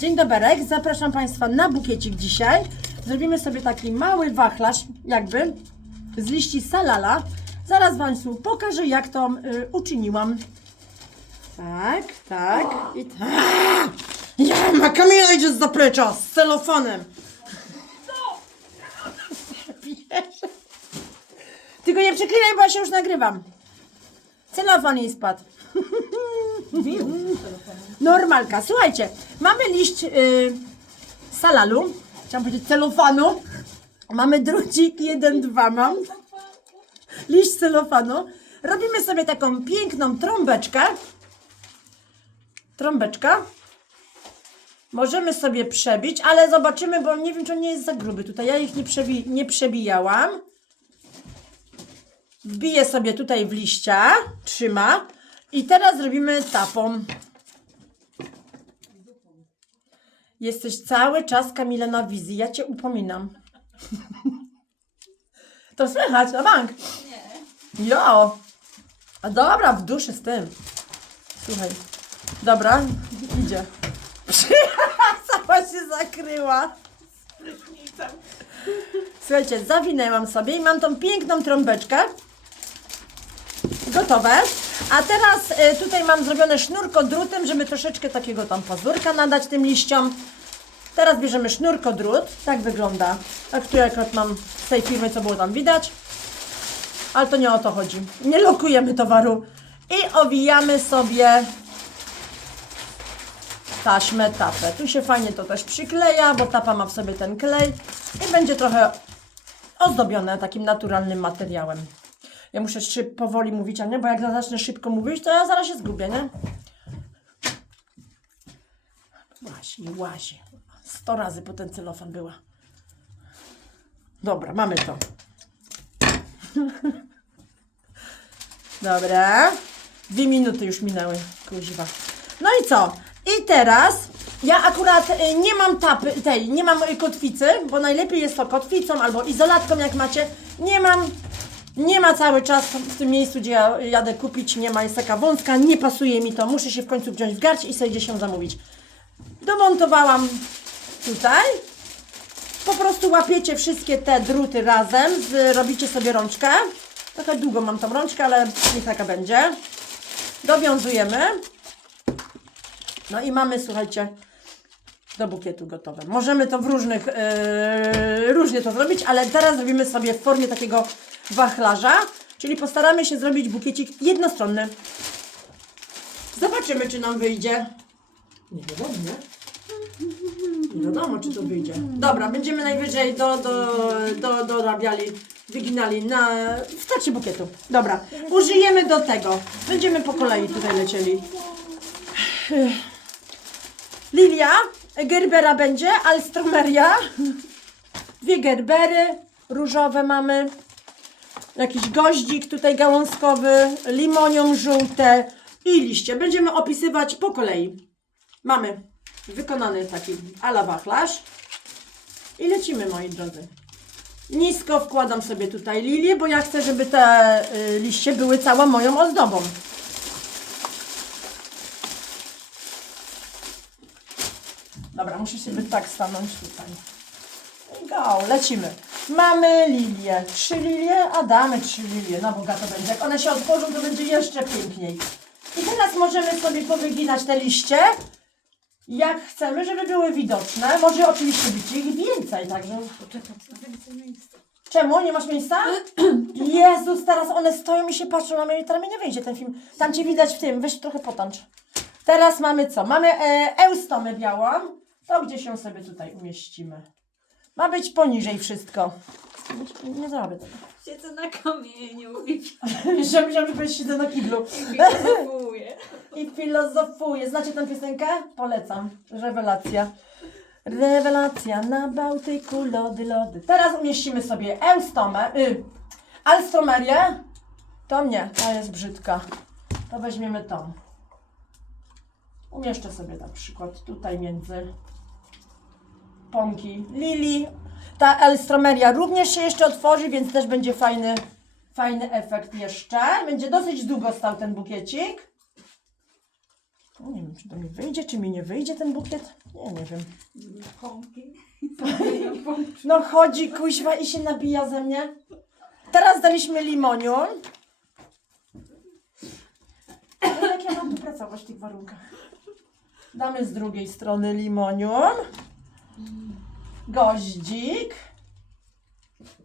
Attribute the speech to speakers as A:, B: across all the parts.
A: Dzień dobry, zapraszam Państwa na bukiecik dzisiaj. Zrobimy sobie taki mały wachlarz, jakby, z liści salala. Zaraz Państwu pokażę, jak to y, uczyniłam. Tak, tak i tak. Ja, ma Kamila idzie z zaplecza z celofanem. Tylko nie przeklinaj, bo ja się już nagrywam. Celofan jej spadł. Normalka. Słuchajcie, mamy liść y, salalu, chciałam powiedzieć celofanu. Mamy drucik, jeden, dwa mam. Liść celofanu. Robimy sobie taką piękną trąbeczkę. Trąbeczka. Możemy sobie przebić, ale zobaczymy, bo nie wiem, czy on nie jest za gruby tutaj. Ja ich nie, przebi nie przebijałam. Wbiję sobie tutaj w liścia, trzyma. I teraz zrobimy tapą. Jesteś cały czas, Kamila, na wizji. Ja cię upominam. To słychać, na bank. Nie. Jo. A dobra, w duszy z tym. Słuchaj. Dobra, idzie. Cała się zakryła. Słuchajcie, zawinęłam sobie i mam tą piękną trąbeczkę. Gotowe. A teraz y, tutaj mam zrobione sznurko drutem, żeby troszeczkę takiego tam pazurka nadać tym liściom. Teraz bierzemy sznurko drut. Tak wygląda. Tak tu akurat mam z tej firmy, co było tam widać. Ale to nie o to chodzi. Nie lokujemy towaru. I owijamy sobie taśmę tapę. Tu się fajnie to też przykleja, bo tapa ma w sobie ten klej i będzie trochę ozdobione takim naturalnym materiałem. Ja muszę szyb, powoli mówić, a nie? Bo jak zacznę szybko mówić, to ja zaraz się zgubię, nie? Właśnie, łazie. Sto razy po ten celofan była. Dobra, mamy to. Dobra. Dwie minuty już minęły, kuźwa. No i co? I teraz ja akurat y, nie mam tapy, tej, nie mam kotwicy, bo najlepiej jest to kotwicą albo izolatką, jak macie. Nie mam, nie ma cały czas w tym miejscu, gdzie ja jadę kupić, nie ma, jest taka wąska, nie pasuje mi to, muszę się w końcu wziąć w garść i sobie się zamówić. Domontowałam tutaj. Po prostu łapiecie wszystkie te druty razem, robicie sobie rączkę. Trochę długo mam tą rączkę, ale niech taka będzie. Dowiązujemy. No i mamy, słuchajcie, do bukietu gotowe. Możemy to w różnych, yy, różnie to zrobić, ale teraz zrobimy sobie w formie takiego wachlarza, czyli postaramy się zrobić bukiecik jednostronny. Zobaczymy, czy nam wyjdzie. Nie wiadomo, nie? Nie wiadomo, czy to wyjdzie. Dobra, będziemy najwyżej do, do, do, dorabiali, wyginali na, w trakcie bukietu. Dobra, użyjemy do tego. Będziemy po kolei tutaj lecieli. Lilia, Gerbera będzie, Alstromeria, dwie Gerbery, różowe mamy, jakiś goździk tutaj gałązkowy, limonium żółte i liście. Będziemy opisywać po kolei. Mamy wykonany taki ala wachlarz i lecimy moi drodzy. Nisko wkładam sobie tutaj lilię, bo ja chcę, żeby te y, liście były całą moją ozdobą. Dobra, muszę sobie tak stanąć tutaj. Go, lecimy. Mamy lilię. Trzy lilie, a damy trzy lilie. Na bogato będzie. Jak one się otworzą, to będzie jeszcze piękniej. I teraz możemy sobie powyginać te liście, jak chcemy, żeby były widoczne. Może oczywiście być ich więcej, także... Czemu? Nie masz miejsca? Jezus, teraz one stoją i się patrzą na mnie, teraz mi nie wyjdzie ten film. Tam Cię widać w tym, weź trochę potancz. Teraz mamy co? Mamy e, eustomę białą. To gdzie się sobie tutaj umieścimy? Ma być poniżej wszystko. Nie, nie zrobię tego.
B: Siedzę na kamieniu i
A: myślałam, że będziesz siedzę na kiblu.
B: filozofuję.
A: I filozofuję. Znacie tę piosenkę? Polecam. Rewelacja. Rewelacja na Bałtyku, lody, lody. Teraz umieścimy sobie eustomę, y, alstromerię. To nie, ta jest brzydka. To weźmiemy tą. Umieszczę sobie na przykład tutaj między pąki lilii. Ta elstromeria również się jeszcze otworzy, więc też będzie fajny, fajny efekt jeszcze. Będzie dosyć długo stał ten bukiecik. Nie wiem, czy to mi wyjdzie, czy mi nie wyjdzie ten bukiet. Nie, nie wiem.
B: Pompki.
A: No chodzi kuźwa i się nabija ze mnie. Teraz daliśmy limonium. No jak ja mam tu pracować w tych warunkach? Damy z drugiej strony limonium. Goździk.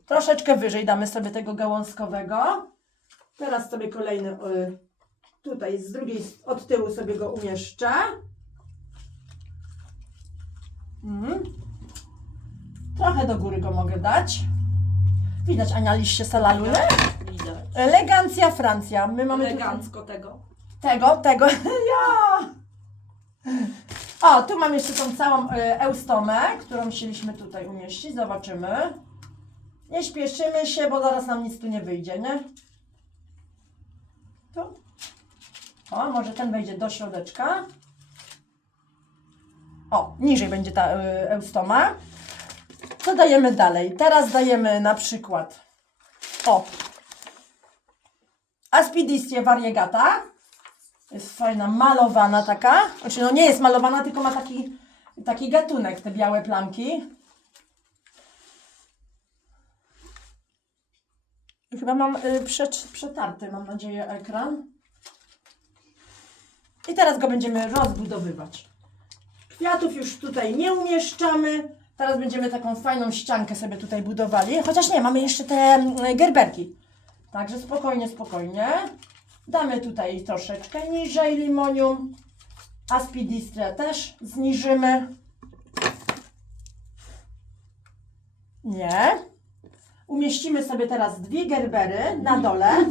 A: Troszeczkę wyżej damy sobie tego gałązkowego. Teraz sobie kolejny y, tutaj z drugiej, od tyłu sobie go umieszczę. Mm. Trochę do góry go mogę dać. Widać Ania liście?
B: Widać.
A: Elegancja Francja. My mamy tutaj
B: Elegancko tego.
A: tego, tego. ja! O, tu mam jeszcze tą całą y, eustomę, którą chcieliśmy tutaj umieścić. Zobaczymy. Nie śpieszymy się, bo zaraz nam nic tu nie wyjdzie, nie? Tu. O, może ten wejdzie do środeczka. O, niżej będzie ta y, eustoma. Co dajemy dalej? Teraz dajemy na przykład o Aspidistie variegata. Jest fajna, malowana taka. Znaczy, no nie jest malowana, tylko ma taki, taki gatunek, te białe plamki. Chyba mam y, prze- przetarty, mam nadzieję, ekran. I teraz go będziemy rozbudowywać. Kwiatów już tutaj nie umieszczamy. Teraz będziemy taką fajną ściankę sobie tutaj budowali. Chociaż nie, mamy jeszcze te mm, gerberki. Także spokojnie, spokojnie. Damy tutaj troszeczkę niżej limonium. Aspidistrę też zniżymy. Nie. Umieścimy sobie teraz dwie gerbery na dole,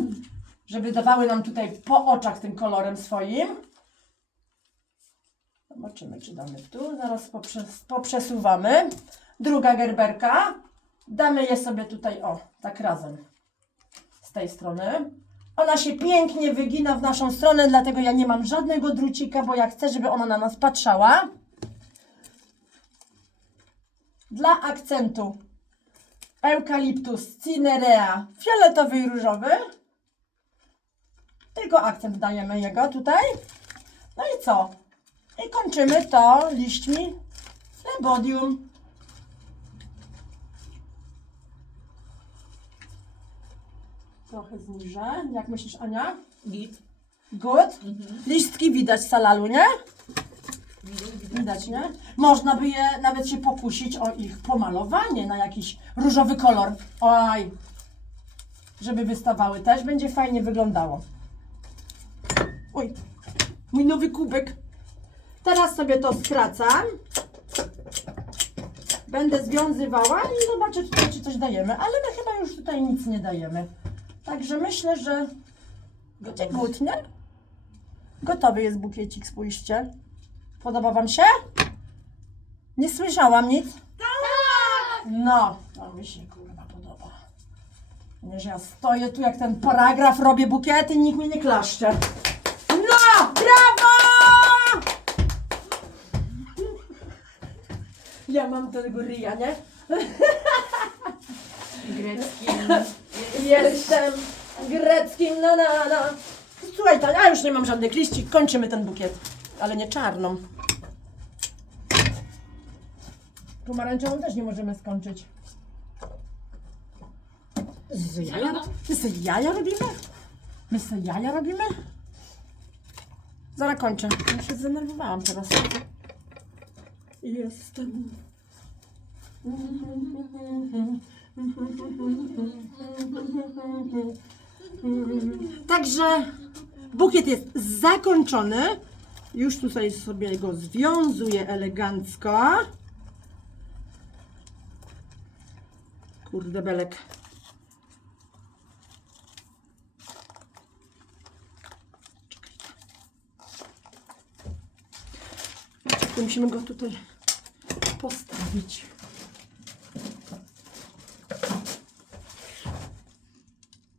A: żeby dawały nam tutaj po oczach tym kolorem swoim. Zobaczymy, czy damy tu. Zaraz poprzes poprzesuwamy. Druga gerberka. Damy je sobie tutaj, o, tak razem. Z tej strony. Ona się pięknie wygina w naszą stronę, dlatego ja nie mam żadnego drucika, bo ja chcę, żeby ona na nas patrzała. Dla akcentu eukaliptus cinerea fioletowy i różowy. Tylko akcent dajemy jego tutaj. No i co? I kończymy to liśćmi flebodium. Trochę zniżę. Jak myślisz, Ania?
B: Git.
A: Good. Listki widać z salalu, nie?
B: Widać,
A: nie? Można by je nawet się pokusić o ich pomalowanie na jakiś różowy kolor. Oj. Żeby wystawały. Też będzie fajnie wyglądało. Oj. Mój nowy kubek. Teraz sobie to skracam. Będę związywała i zobaczę tutaj, czy coś dajemy. Ale my chyba już tutaj nic nie dajemy. Także myślę, że będzie nie? Gotowy jest bukiecik, spójrzcie. Podoba Wam się? Nie słyszałam nic? Tak! No, to mi się kurwa podoba. Nie, że ja stoję tu jak ten paragraf, robię bukiety i nikt mi nie klaszcze. No! Brawo! Ja mam tego ryja, nie?
B: Greckim.
A: Jestem greckim na na na. Słuchaj, Tania, ja już nie mam żadnych liści, kończymy ten bukiet. Ale nie czarną. Pomarańczową też nie możemy skończyć. Z jaja, my sobie jaja robimy? My sobie jaja robimy? Zaraz kończę. Ja się zdenerwowałam teraz. Jestem. Także bukiet jest zakończony. Już tutaj sobie go związuję elegancko. Kurde belek. Musimy go tutaj postawić.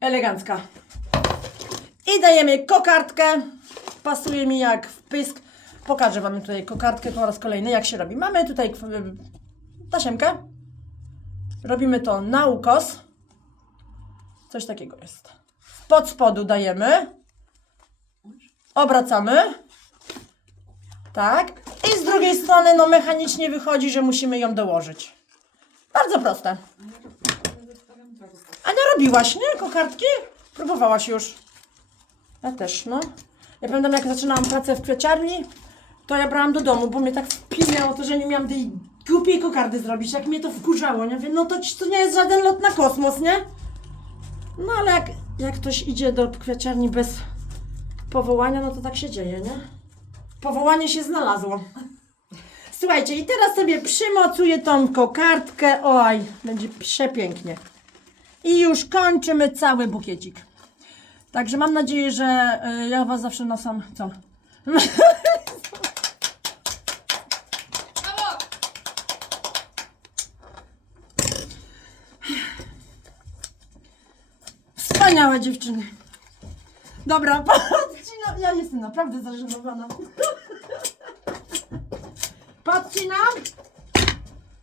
A: Elegancka. I dajemy kokardkę. Pasuje mi jak w pysk. Pokażę Wam tutaj kokardkę po raz kolejny, jak się robi. Mamy tutaj kw- tasiemkę. Robimy to na ukos. Coś takiego jest. Pod spodu dajemy. Obracamy. Tak. I z drugiej strony, no mechanicznie wychodzi, że musimy ją dołożyć. Bardzo proste. Robiłaś, nie? Kokardki? Próbowałaś już. Ja też, no. Ja pamiętam, jak zaczynałam pracę w kwieciarni, to ja brałam do domu, bo mnie tak wpinało to, że nie miałam tej głupiej kokardy zrobić. Jak mnie to wkurzało, nie? Mówię, no to, to nie jest żaden lot na kosmos, nie? No ale jak, jak ktoś idzie do kwieciarni bez powołania, no to tak się dzieje, nie? Powołanie się znalazło. Słuchajcie, i teraz sobie przymocuję tą kokardkę. Oj, będzie przepięknie. I już kończymy cały bukiecik. Także mam nadzieję, że y, ja Was zawsze na sam. Co? Wspaniałe dziewczyny. Dobra, na... Ja jestem naprawdę zażenowana. Na...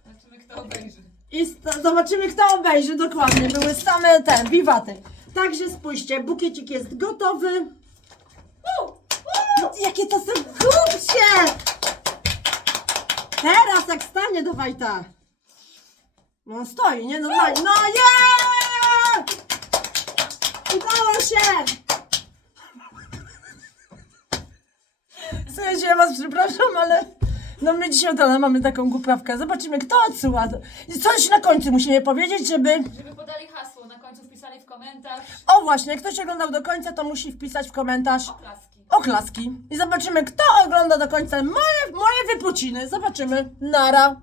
B: Zobaczymy kto obejrzy.
A: I zobaczymy, kto obejrzy dokładnie. Były same te wiwaty. Także spójrzcie, bukiecik jest gotowy. Jakie to są głupcie! Teraz jak stanie do Wajta. No on stoi, nie? Normalnie. No nie! Udało się! Słuchajcie, ja was przepraszam, ale no my dzisiaj od mamy taką głupawkę. Zobaczymy, kto odsyła. I Coś na końcu musimy powiedzieć, żeby...
B: Żeby podali hasło, na końcu wpisali w komentarz
A: O właśnie, jak ktoś oglądał do końca, to musi wpisać w komentarz
B: oklaski.
A: oklaski. I zobaczymy, kto ogląda do końca moje, moje wypociny. Zobaczymy. Nara.